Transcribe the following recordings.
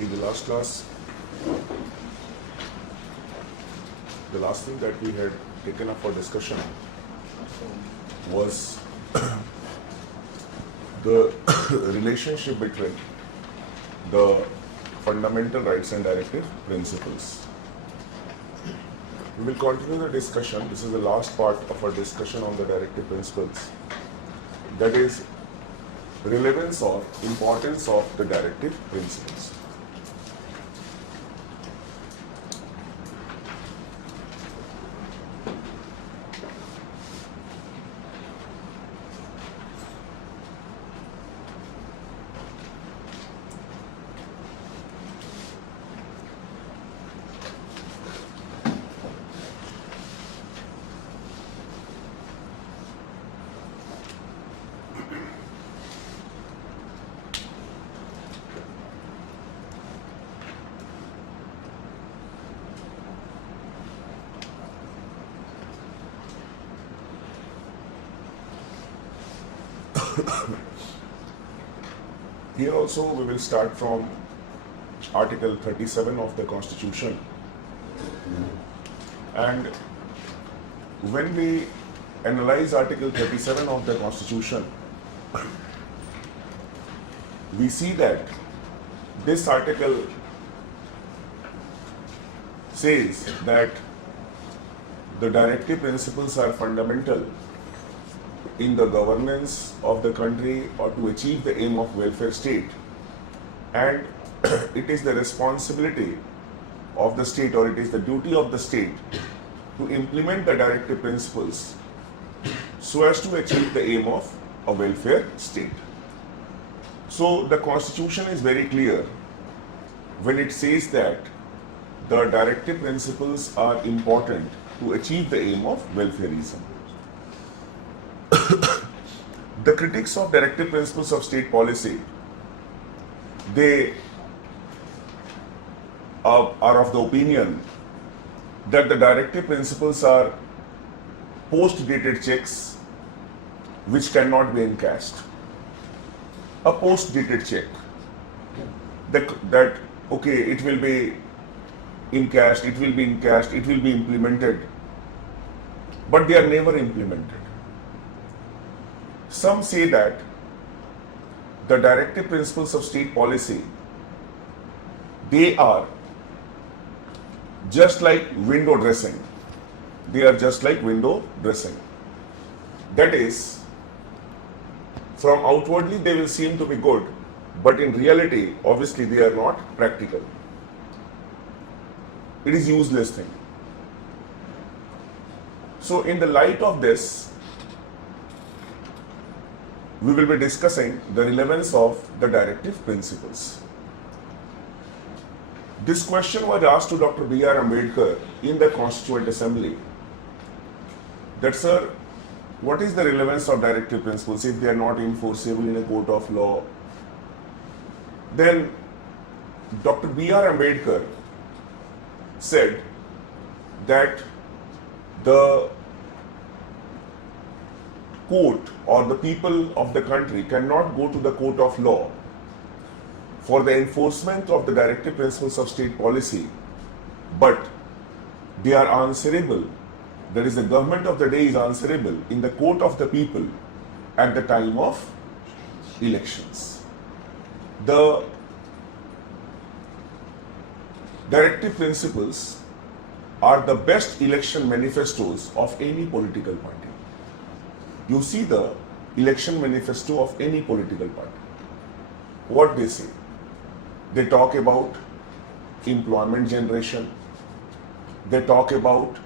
In the last class, the last thing that we had taken up for discussion was the relationship between the fundamental rights and directive principles. We will continue the discussion. This is the last part of our discussion on the directive principles. That is, relevance or importance of the directive principles. Here also we will start from Article 37 of the Constitution, and when we analyze Article 37 of the Constitution, we see that this article says that the directive principles are fundamental in the governance of the country or to achieve the aim of welfare state, and it is the responsibility of the state, or it is the duty of the state to implement the directive principles so as to achieve the aim of a welfare state. So the Constitution is very clear when it says that the directive principles are important to achieve the aim of welfareism. The critics of directive principles of state policy, they are of the opinion that the directive principles are post-dated checks which cannot be encashed. A post-dated check that okay, it will be encashed, it will be implemented, but they are never implemented. Some say that the directive principles of state policy, they are just like window dressing. They are just like window dressing. That is, from outwardly they will seem to be good, but in reality, obviously they are not practical. It is useless thing. So in the light of this, we will be discussing the relevance of the directive principles. This question was asked to Dr. B.R. Ambedkar in the Constituent Assembly, that sir, what is the relevance of directive principles if they are not enforceable in a court of law? Then Dr. B.R. Ambedkar said that the court or the people of the country cannot go to the court of law for the enforcement of the directive principles of state policy, but they are answerable. That is, the government of the day is answerable in the court of the people at the time of elections. The directive principles are the best election manifestos of any political party. You see the election manifesto of any political party. What they say? They talk about employment generation. They talk about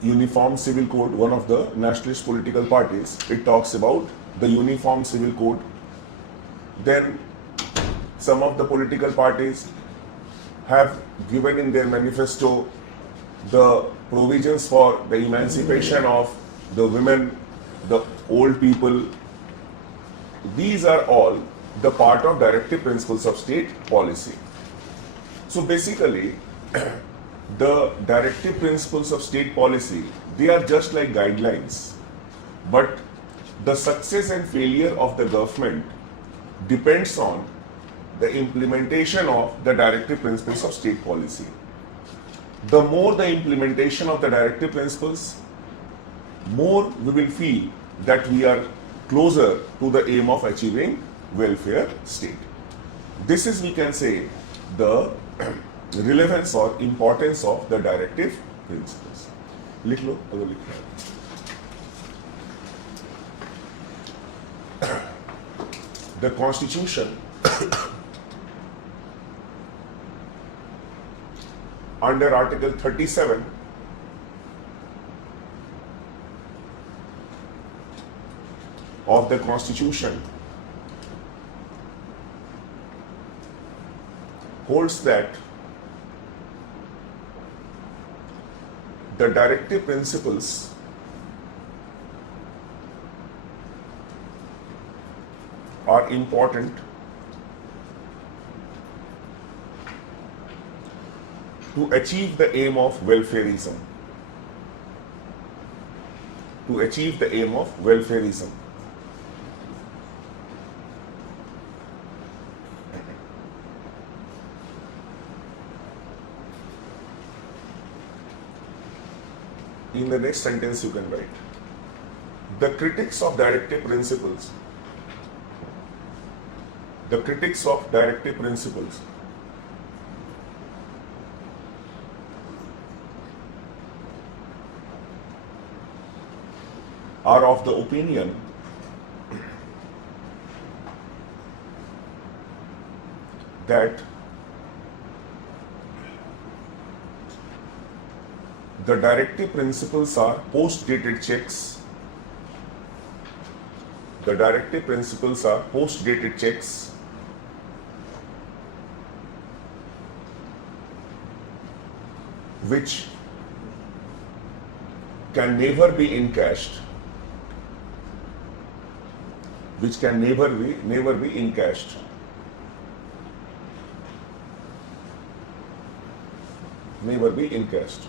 uniform civil code. One of the nationalist political parties, it talks about the uniform civil code. Then some of the political parties have given in their manifesto the provisions for the emancipation of the women, the old people. These are all the part of directive principles of state policy. So basically, the directive principles of state policy, they are just like guidelines, but the success and failure of the government depends on the implementation of the directive principles of state policy. The more the implementation of the directive principles, more we will feel that we are closer to the aim of achieving welfare state. This is, we can say, the relevance or importance of the directive principles. लिख लो अगर लिखना है. The Constitution under Article 37 of the Constitution holds that the directive principles are important to achieve the aim of welfareism. To achieve the aim of welfareism. In the next sentence you can write, the critics of directive principles are of the opinion that the directive principles are post-dated checks. The directive principles are post-dated checks which can never be encashed. Which can never be encashed. Never be encashed.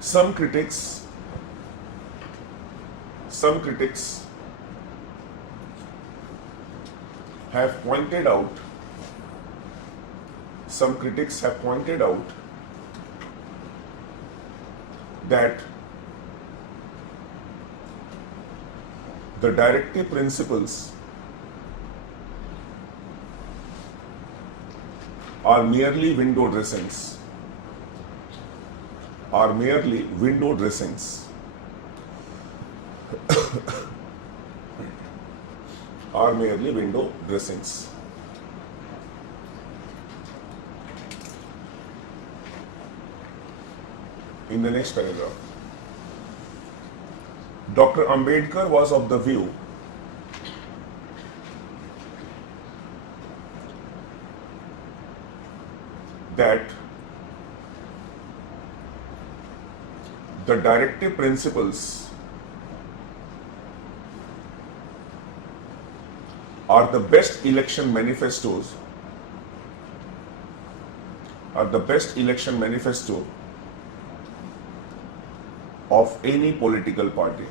Some critics have pointed out that the directive principles are merely window dressings. Are merely window dressings. Are merely window dressings. In the next paragraph, Dr. Ambedkar was of the view that the directive principles are the best election manifestos, of any political party.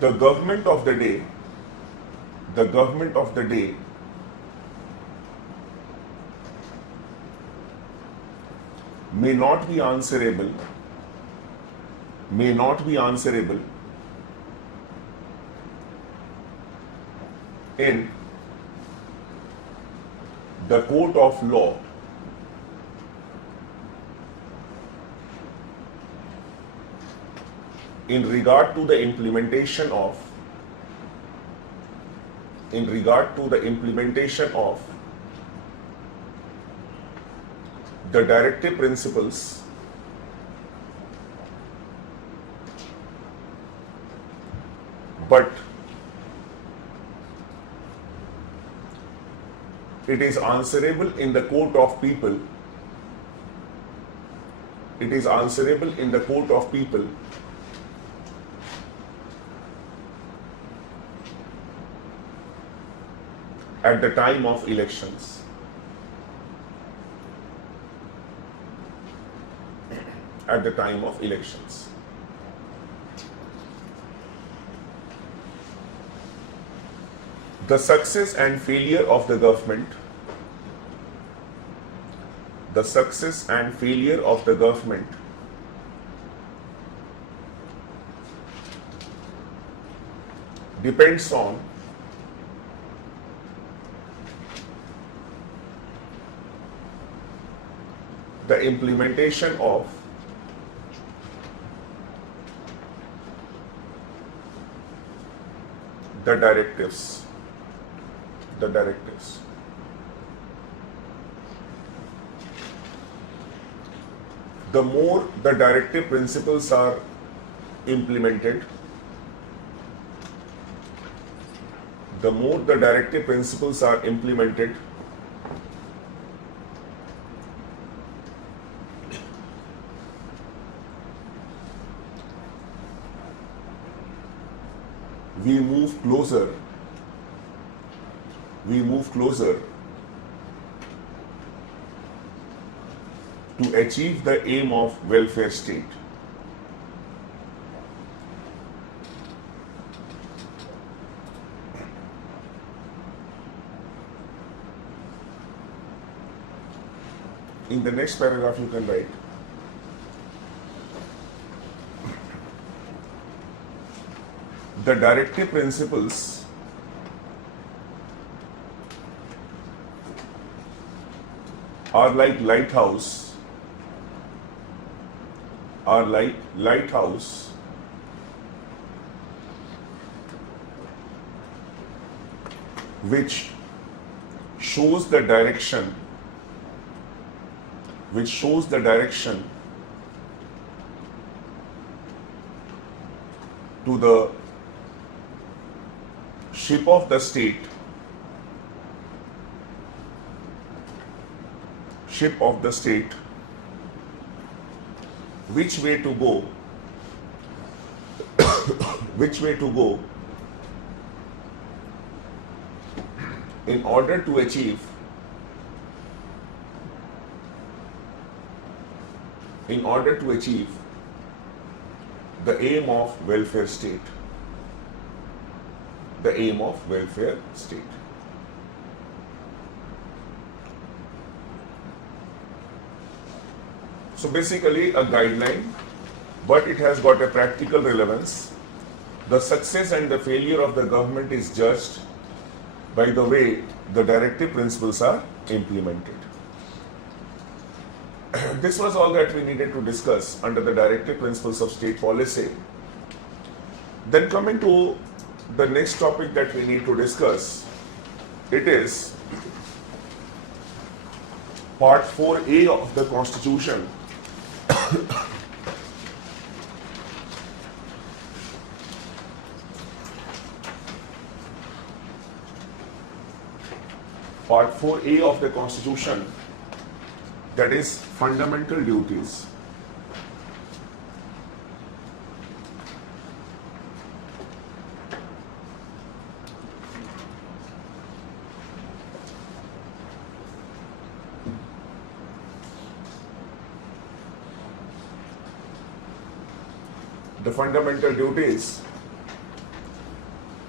The government of the day may not be answerable in the court of law in regard to the implementation of the directive principles but it is answerable in the court of people. It is answerable in the court of people at the time of elections. At the time of elections. The success and failure of the government, the success and failure of the government depends on the implementation of the directives. The directives. The more the directive principles are implemented, the more the directive principles are implemented, we move closer to achieve the aim of welfare state. In the next paragraph you can write, the directive principles are like lighthouse, which shows the direction to the ship of the state, which way to go in order to achieve the aim of welfare state. The aim of welfare state. So basically a guideline, but it has got a practical relevance. The success and the failure of the government is judged by the way the directive principles are implemented. This was all that we needed to discuss under the directive principles of state policy. Then coming to the next topic that we need to discuss, it is Part 4A of the Constitution. Part 4A of the Constitution, that is fundamental duties. The fundamental duties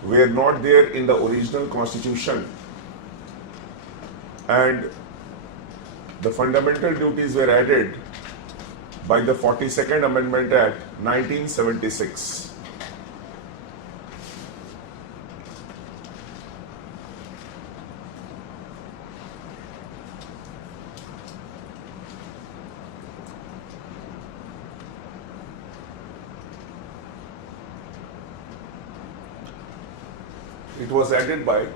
were not there in the original Constitution, and the fundamental duties were added by the 42nd Amendment Act 1976. It was added by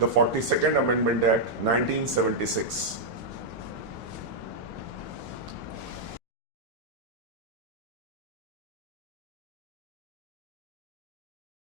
the 42nd Amendment Act 1976.